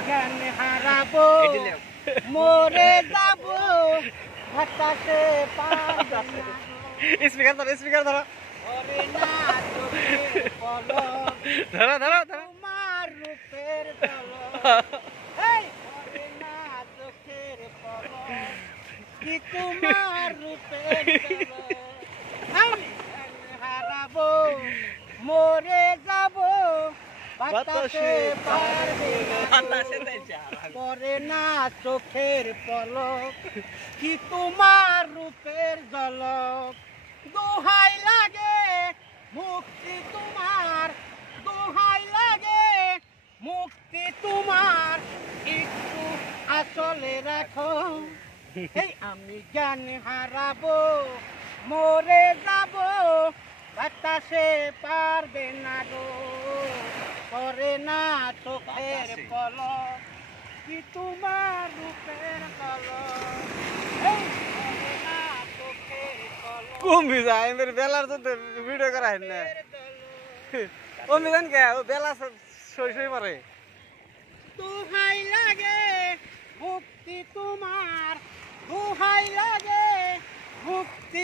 জ্ঞান হারাবো মরে যাবো বাতাসে পারবে না স্পিকার ধরো ওরে না চোখের পলক তোমার রূপের ঝলক এই ওরে না চোখের পলক কি তোমার রূপের ঝলক আমি জ্ঞান হারাবো মরে যাবো বাতাসে পারবে না করে না চোখের পলক কি তোমার রূপের ঝলক দোহাই লাগে মুক্তি তোমার দোহাই লাগে মুক্তি তোমার একটু আসলে রাখো এই আমি জ্ঞান হারাবো মরে যাবো বাতাসে পারবে না গো করে না চোখের পলক কি তোমার রূপের ঝলক এই করে না চোখের পলক কুম্ভি যায় মেরে বেলার তো ভিডিও করা হয় না ও মিজান কে ও বেলা সই সই মারে দোহাই লাগে মুক্তি তোমার দোহাই লাগে মুক্তি